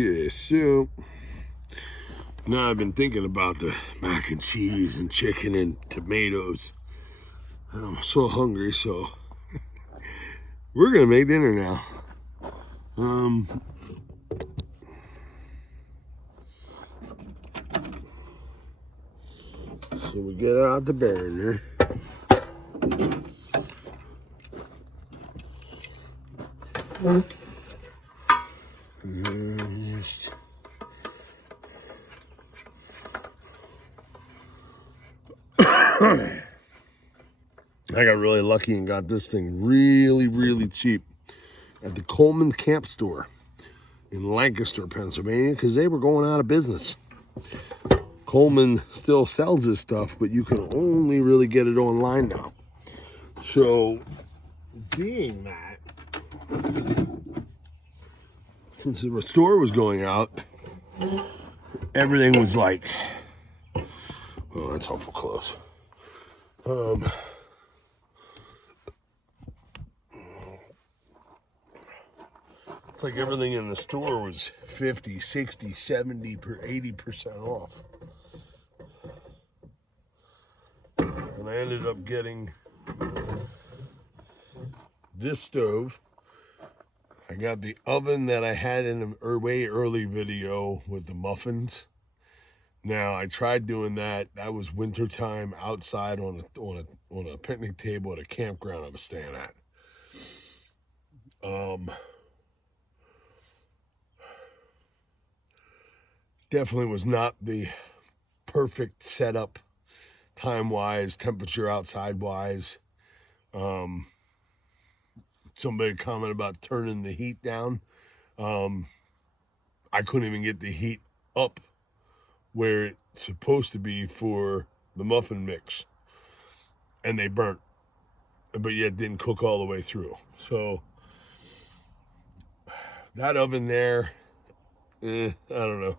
Okay, so now I've been thinking about the mac and cheese and chicken and tomatoes, and I'm so hungry, so we're gonna make dinner now. So we get out the burner. And just I got really lucky and got this thing really cheap at the Coleman Camp Store in Lancaster, Pennsylvania, because they were going out of business. Coleman still sells this stuff, but you can only really get it online now. So, being that, since the store was going out, everything was like, oh, that's awful close. It's like everything in the store was 50, 60, 70, 80% off. And I ended up getting this stove. I got the oven that I had in a way early video with the muffins. Now I tried doing that. That was wintertime outside on a picnic table at a campground I was staying at. Definitely was not the perfect setup, time-wise, temperature outside-wise. Somebody commented about turning the heat down. I couldn't even get the heat up where it's supposed to be for the muffin mix. And they burnt, but yet didn't cook all the way through. So that oven there, I don't know.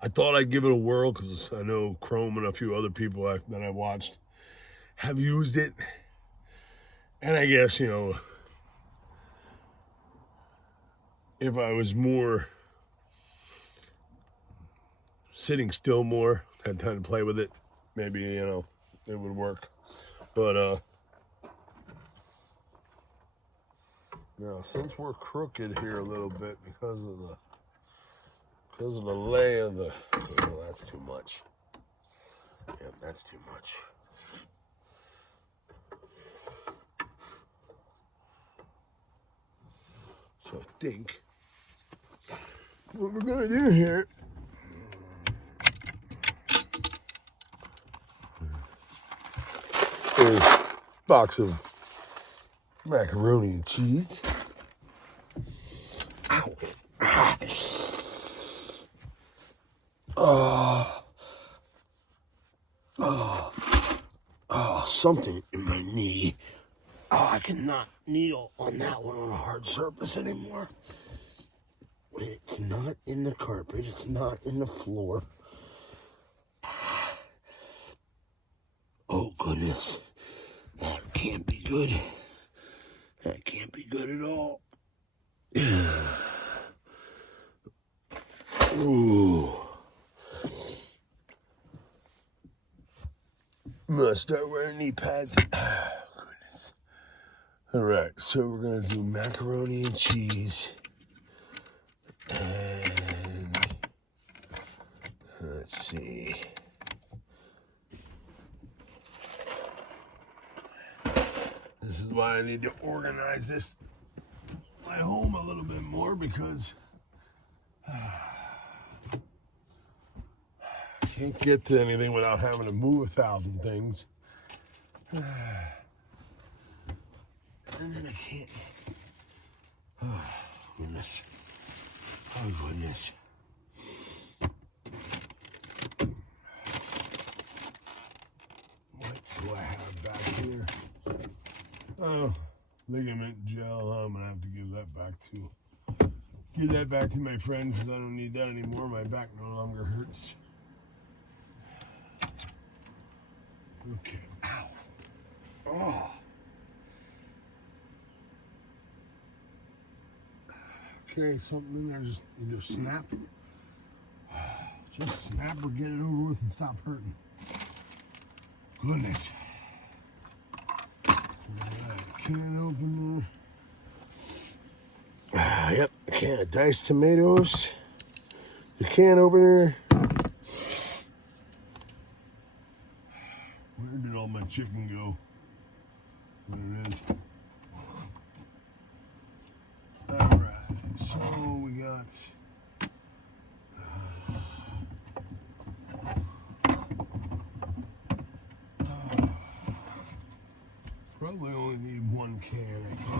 I thought I'd give it a whirl because I know Chrome and a few other people that I watched have used it. And I guess, if I was more sitting still more, had time to play with it, maybe, it would work. But, now, since we're crooked here a little bit because of the lay of the, oh, that's too much. Yep, that's too much. So I think what we're gonna do here is a box of macaroni and cheese. Something in my knee. Oh, I cannot kneel on that one on a hard surface anymore. It's not in the carpet. It's not in the floor. Oh, goodness. That can't be good. That can't be good at all. Ooh. I'm gonna start wearing knee pads. Oh, goodness. All right, so we're gonna do macaroni and cheese. And let's see. This is why I need to organize my home a little bit more because I can't get to anything without having to move 1,000 things. And then I can't. Oh, goodness. Oh, goodness. What do I have back here? Oh, ligament gel. I'm going to have to give that back to. Give that back to my friend because I don't need that anymore. My back no longer hurts. Okay. Ow. Oh. Okay, something in there just either snap. Just snap or get it over with and stop hurting. Goodness. Alright, can opener. Yep, a can of diced tomatoes. The can opener. Where did all my chicken go? There it is. Alright, so we got probably only need one can, I think.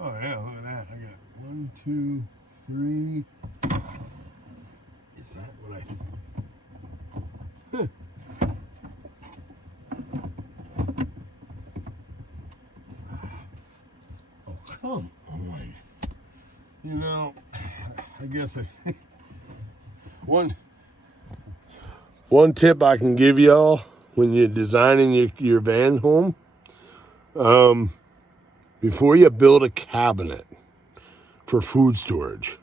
Oh yeah, look at that. I got 1, 2, 3. Is that what I... Huh. Oh, come on. You know, I guess one tip I can give y'all when you're designing your van home, before you build a cabinet for food storage,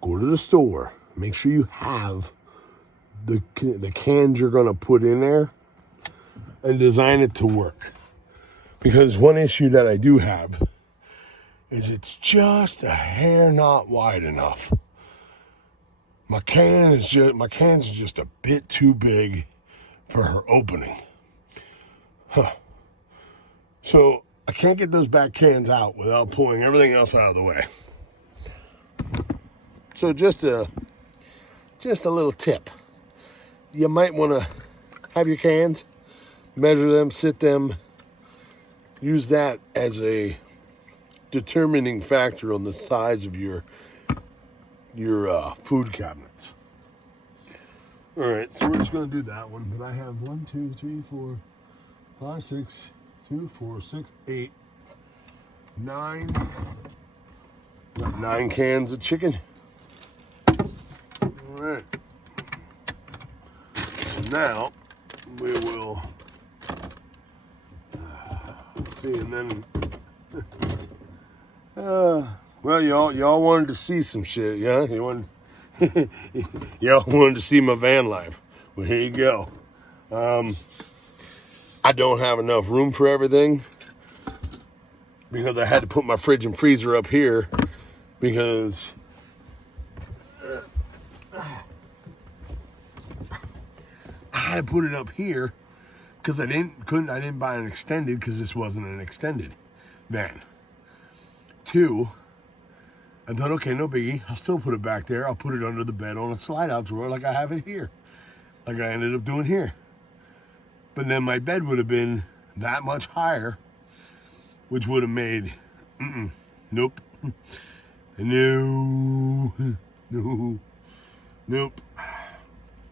go to the store, make sure you have the cans you're going to put in there and design it to work. Because one issue that I do have is it's just a hair not wide enough. My can's just a bit too big for her opening. So I can't get those back cans out without pulling everything else out of the way. So just a little tip. You might want to have your cans, measure them, sit them, use that as a determining factor on the size of your food cabinets. All right, so we're just going to do that one. But I have 1, 2, 3, 4, 5, 6, 2, 4, 6, 8, 9. Got 9 cans of chicken. All right. And now we will see, and then. Well, y'all wanted to see some shit, yeah? Y'all wanted to see my van life. Well, here you go. I don't have enough room for everything because I had to put my fridge and freezer up here because I had to put it up here because I didn't buy an extended because this wasn't an extended van. 2, I thought, okay, no biggie. I'll still put it back there. I'll put it under the bed on a slide-out drawer like I have it here, like I ended up doing here. But then my bed would have been that much higher, which would have made, nope, nope.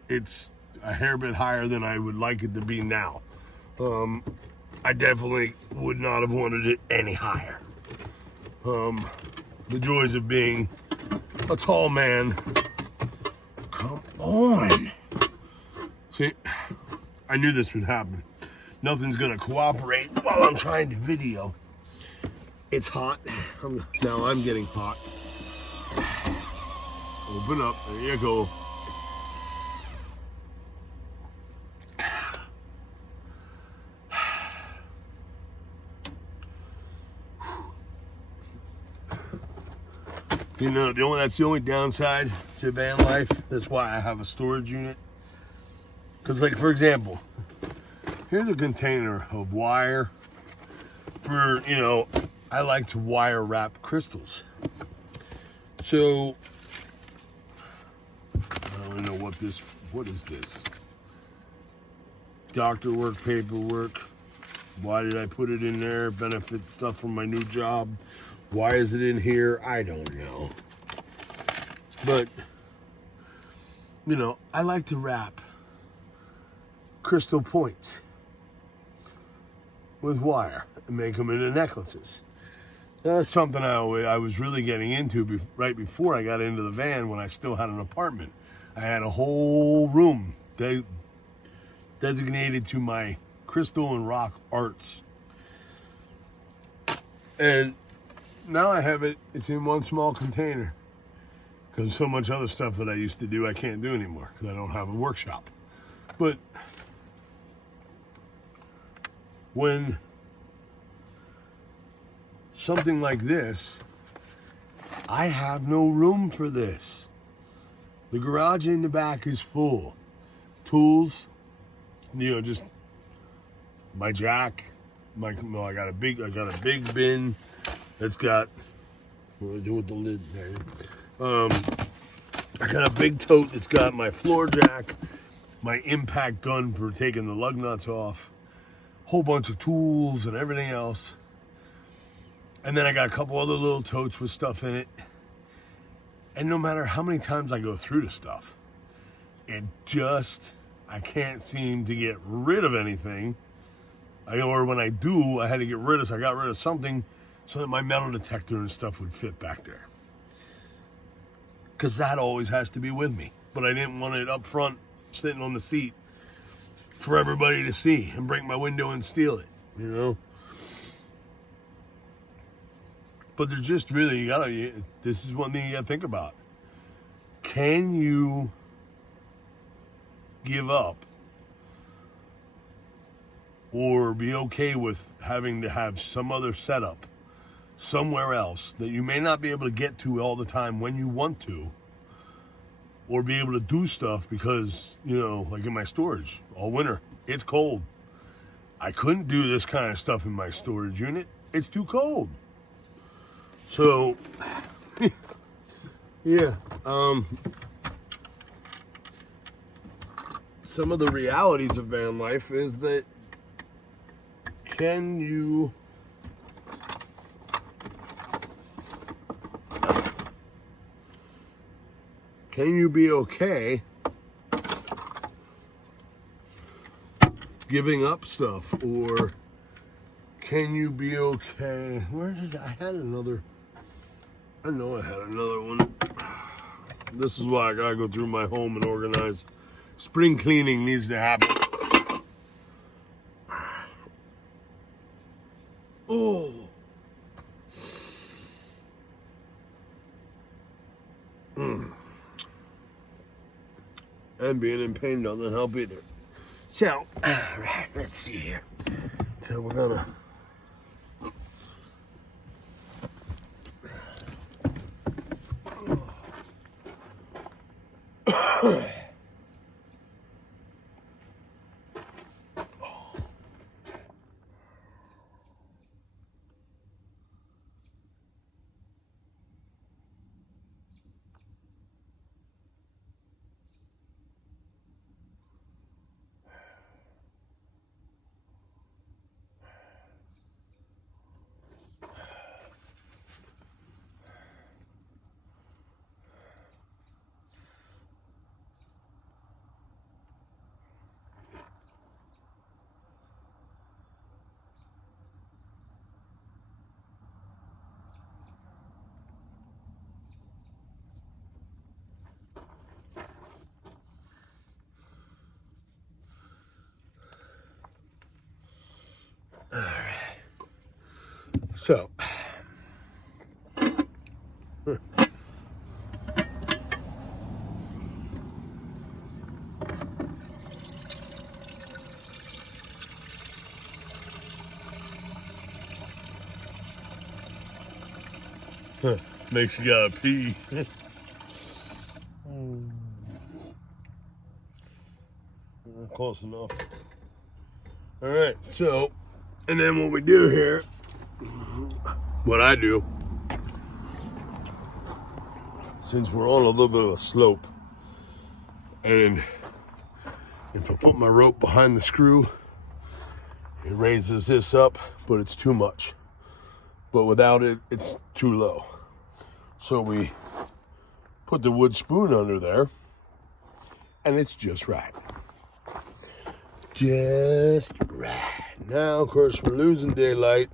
It's a hair bit higher than I would like it to be now. I definitely would not have wanted it any higher. The joys of being a tall man. Come on. See, I knew this would happen. Nothing's gonna cooperate while I'm trying to video. It's hot. Now I'm getting hot. Open up, there you go. You know, that's the only downside to van life. That's why I have a storage unit. Because, like, for example, here's a container of wire for, you know, I like to wire wrap crystals. So, I don't know what is this? Doctor work, paperwork. Why did I put it in there? Benefit stuff from my new job. Why is it in here? I don't know. But, you know, I like to wrap crystal points with wire and make them into necklaces. That's something I was really getting into right before I got into the van when I still had an apartment. I had a whole room designated to my crystal and rock arts. And now I have it, it's in one small container. Because so much other stuff that I used to do, I can't do anymore because I don't have a workshop. But when something like this, I have no room for this. The garage in the back is full. Tools, just my jack, I got a big bin that's got, what do I do with the lid there? I got a big tote that's got my floor jack, my impact gun for taking the lug nuts off, whole bunch of tools and everything else. And then I got a couple other little totes with stuff in it. And no matter how many times I go through the stuff, I can't seem to get rid of anything. Or when I do, I got rid of something so that my metal detector and stuff would fit back there. Because that always has to be with me. But I didn't want it up front, sitting on the seat, for everybody to see and break my window and steal it, But there's just really, this is one thing you gotta think about. Can you give up or be okay with having to have some other setup somewhere else that you may not be able to get to all the time when you want to, or be able to do stuff because, like in my storage all winter, it's cold. I couldn't do this kind of stuff in my storage unit. It's too cold. So, yeah, some of the realities of van life is that can you be okay giving up stuff, or can you be okay? I know I had another one. This is why I gotta go through my home and organize. Spring cleaning needs to happen. Oh. And being in pain doesn't help either. So, alright, let's see here. So we're gonna So, makes you gotta pee. Close enough. All right, so, and then what we do here, what I do, since we're on a little bit of a slope, and if I put my rope behind the screw, it raises this up, but it's too much. But without it, it's too low. So we put the wood spoon under there, and it's just right. Just right. Now, of course, we're losing daylight.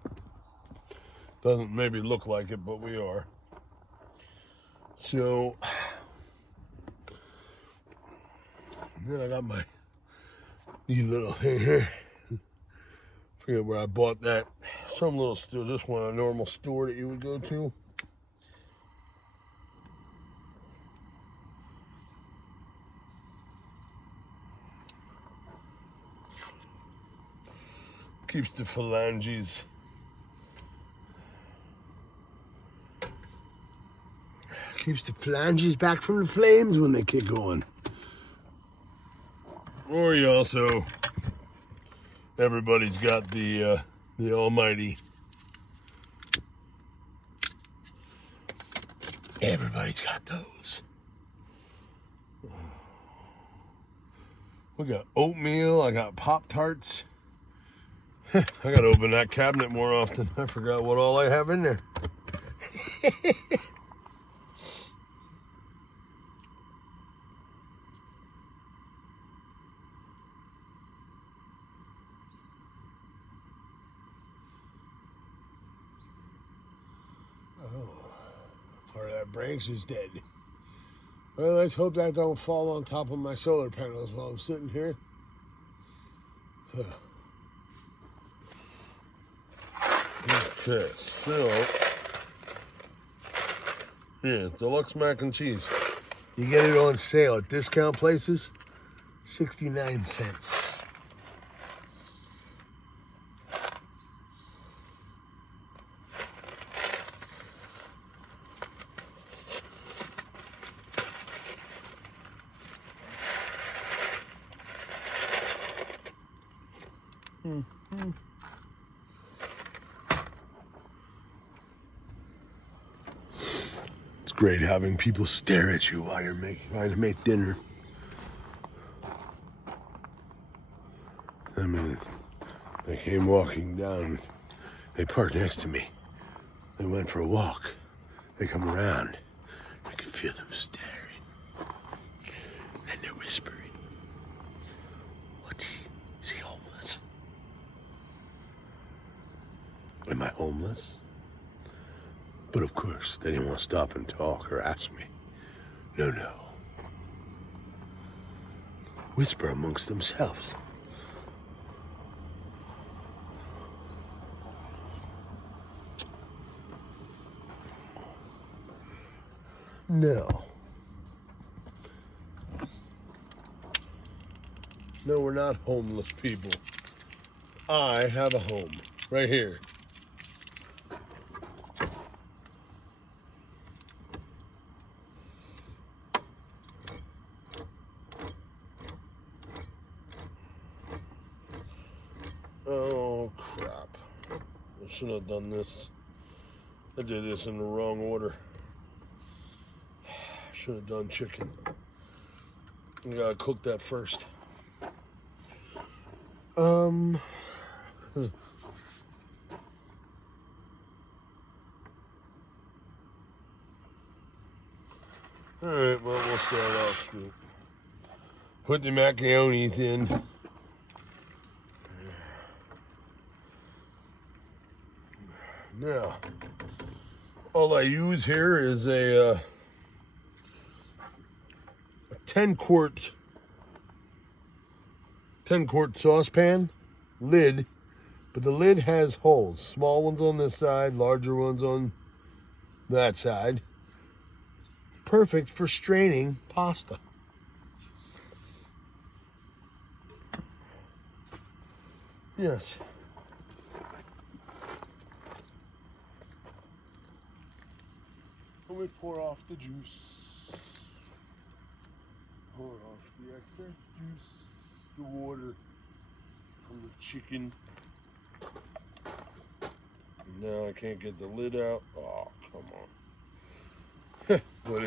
Doesn't maybe look like it, but we are. So, then I got my new little thing here. Forget where I bought that. some little store, just one a normal store that you would go to. Keeps the phalanges. Keeps the phalanges back from the flames when they get going. Or you also, everybody's got the almighty. Everybody's got those. We got oatmeal, I got Pop-Tarts. I gotta open that cabinet more often. I forgot what all I have in there. Oh, part of that branch is dead. Well, let's hope that don't fall on top of my solar panels while I'm sitting here. Huh. Okay, so, yeah, deluxe mac and cheese. You get it on sale at discount places, 69 cents. It's great having people stare at you while you're trying to make dinner. I mean, they came walking down. They parked next to me. They went for a walk. They come around. I can feel them staring. And they're whispering. Is he homeless? Am I homeless? But of course, they didn't want to stop and talk or ask me. No. Whisper amongst themselves. No, we're not homeless people. I have a home right here. Oh, crap. I shouldn't have done this. I did this in the wrong order. Should have done chicken. You gotta cook that first. Alright, well, we'll start off good. Put the macaronis in. Now, all I use here is a 10 quart saucepan lid, but the lid has holes. Small ones on this side, larger ones on that side. Perfect for straining pasta. Yes. Let me pour off the juice. Pour off the excess juice, the water from the chicken. Now I can't get the lid out. Oh, come on. But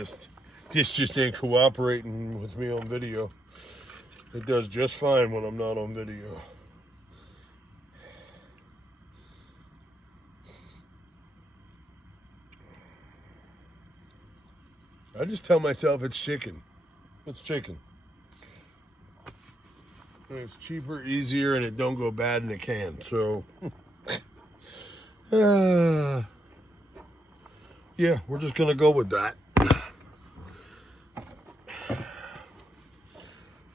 this just ain't cooperating with me on video. It does just fine when I'm not on video. I just tell myself it's chicken. It's chicken. And it's cheaper, easier, and it don't go bad in a can. So, yeah, we're just gonna go with that.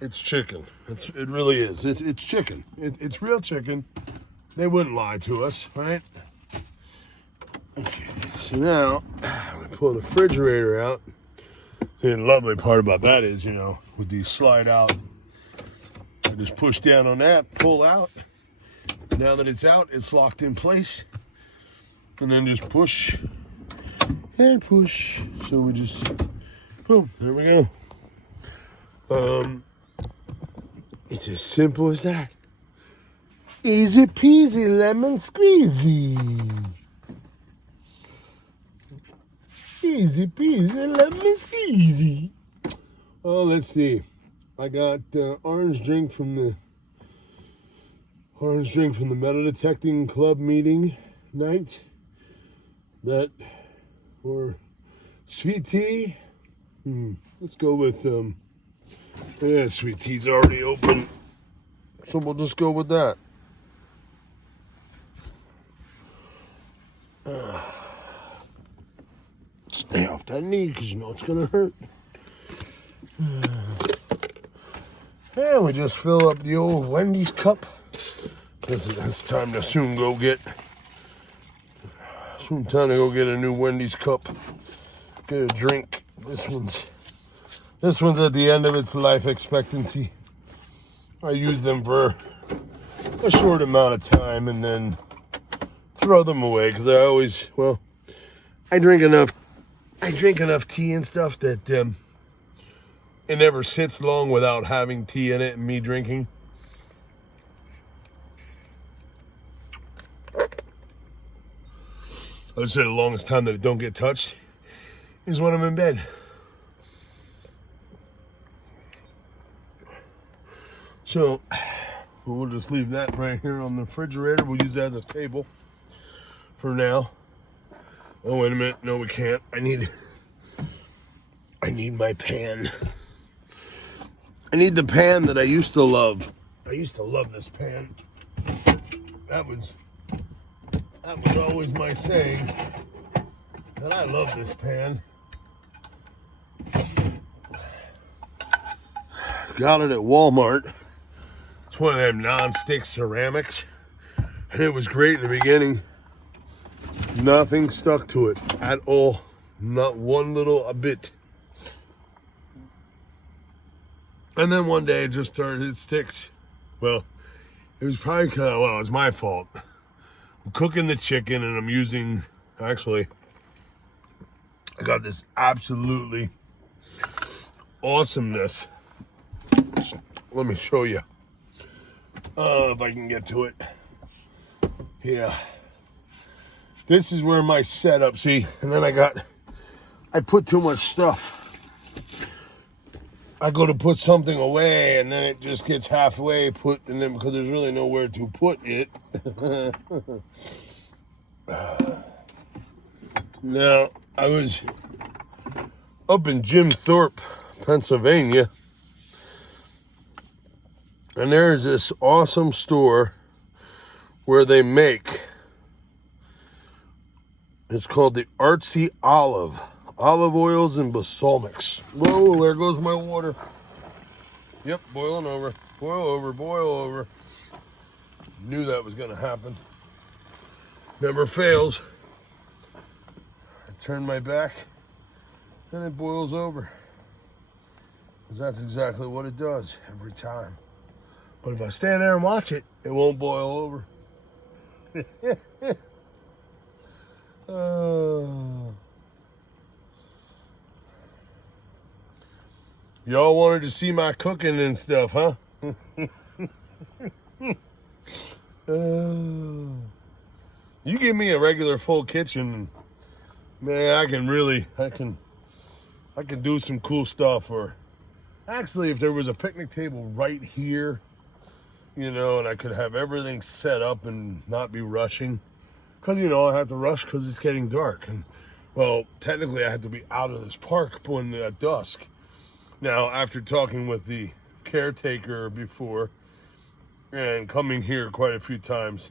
It's chicken. It really is. It's chicken. It's real chicken. They wouldn't lie to us, right? So now, we pull the refrigerator out. The lovely part about that is, you know, with these slide out, I just push down on that, pull out. Now that it's out, it's locked in place. And then just push and push. So we just, boom, there we go. It's as simple as that. Easy peasy lemon squeezy. Easy peasy lemon squeezy. Oh, let's see. I got orange drink from the metal detecting club meeting night. That or sweet tea. Let's go with yeah, sweet tea's already open, so we'll just go with that. Stay off that knee because you know it's gonna hurt. And we just fill up the old Wendy's cup. It's time to soon time to go get a new Wendy's cup. Get a drink. This one's at the end of its life expectancy. I use them for a short amount of time and then throw them away because I drink enough tea and stuff that it never sits long without having tea in it and me drinking. I would say the longest time that it don't get touched is when I'm in bed. So we'll just leave that right here on the refrigerator. We'll use that as a table for now. Oh, wait a minute. No, we can't. I need my pan. I need the pan that I used to love. I used to love this pan. That was always my saying, that I love this pan. Got it at Walmart. It's one of them non-stick ceramics. And it was great in the beginning. Nothing stuck to it at all. Not one little bit. And then one day it just started, it sticks. Well, it was probably it was my fault. I'm cooking the chicken and I'm using, actually, I got this absolutely awesomeness. Let me show you. If I can get to it. Yeah. This is where my setup, see, and then I put too much stuff. I go to put something away and then it just gets halfway put, and then because there's really nowhere to put it. Now, I was up in Jim Thorpe, Pennsylvania, and there's this awesome store where they make, it's called the Artsy Olive oils and balsamics. Whoa, there goes my water. Yep, boiling over. Boil over. Knew that was going to happen. Never fails. I turn my back and it boils over. Because that's exactly what it does every time. But if I stand there and watch it, it won't boil over. Oh. Y'all wanted to see my cooking and stuff, huh? You give me a regular full kitchen, man, I can do some cool stuff. Or actually, if there was a picnic table right here, you know, and I could have everything set up and not be rushing. Because, you know, I have to rush because it's getting dark. And, well, technically I have to be out of this park when at dusk. Now, after talking with the caretaker before and coming here quite a few times,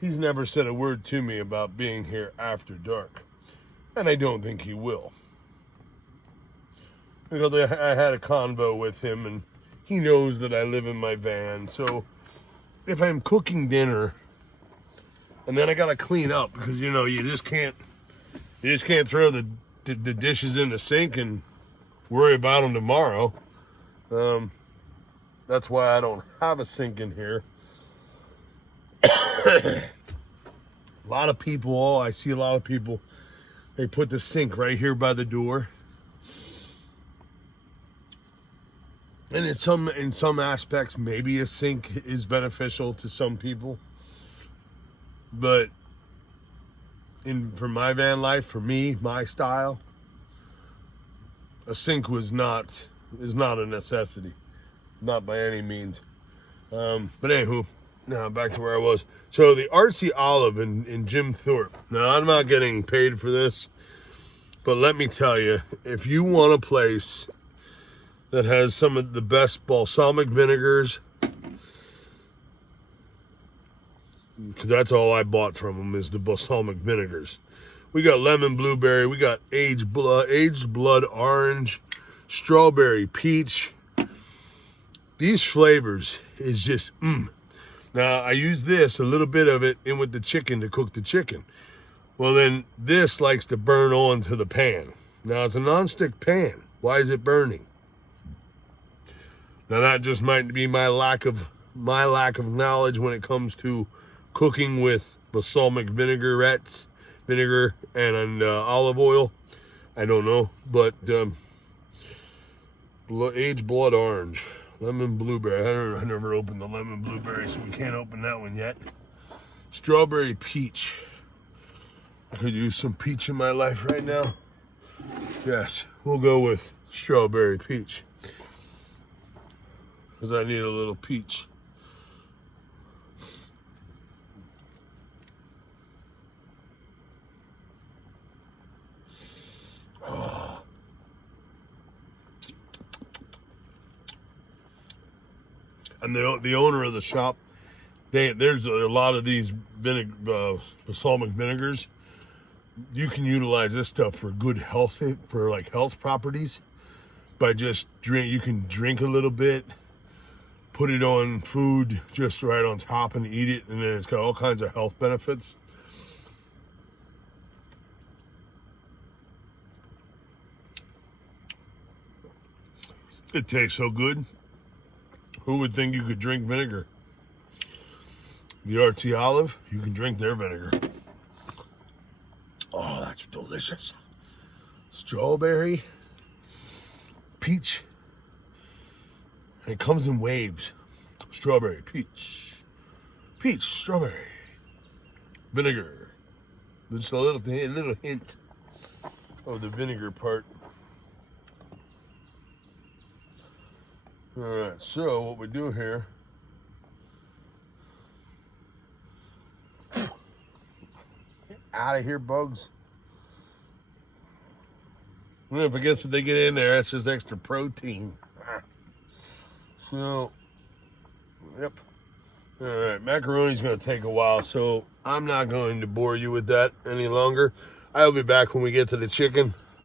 he's never said a word to me about being here after dark. And I don't think he will. Because I had a convo with him and he knows that I live in my van. So if I'm cooking dinner and then I got to clean up because, you know, you just can't You just can't throw the dishes in the sink and worry about them tomorrow. That's why I don't have a sink in here. A lot of people, I see a lot of people, they put the sink right here by the door. And in some aspects, maybe a sink is beneficial to some people. But for my van life, for me, my style, a sink is not a necessity. Not by any means. But anywho, now back to where I was. So the Artsy Olive in Jim Thorpe. Now, I'm not getting paid for this, but let me tell you, if you want a place that has some of the best balsamic vinegars, because that's all I bought from them is the balsamic vinegars. We got lemon blueberry, we got aged blood orange, strawberry peach. These flavors is just Now, I use this, a little bit of it, in with the chicken to cook the chicken. Well, then this likes to burn onto the pan. Now, it's a nonstick pan. Why is it burning? Now, that just might be my lack of knowledge when it comes to cooking with balsamic vinegar and olive oil. I don't know, but aged blood orange. Lemon blueberry. I never opened the lemon blueberry, so we can't open that one yet. Strawberry peach. I could use some peach in my life right now. Yes, we'll go with strawberry peach, because I need a little peach. Oh. And the owner of the shop, there's a lot of these balsamic vinegars. You can utilize this stuff for good health, for like health properties. By just you can drink a little bit, put it on food just right on top and eat it, and then it's got all kinds of health benefits. It tastes so good. Who would think you could drink vinegar? The Artsy Olive, you can drink their vinegar. Oh, that's delicious. Strawberry, peach. And it comes in waves. Strawberry, peach, strawberry, vinegar. Just a little hint of the vinegar part. All right, so what we do here, get out of here, bugs. Well, if I guess if they get in there, that's just extra protein. So, yep. All right, macaroni's going to take a while, so I'm not going to bore you with that any longer. I'll be back when we get to the chicken.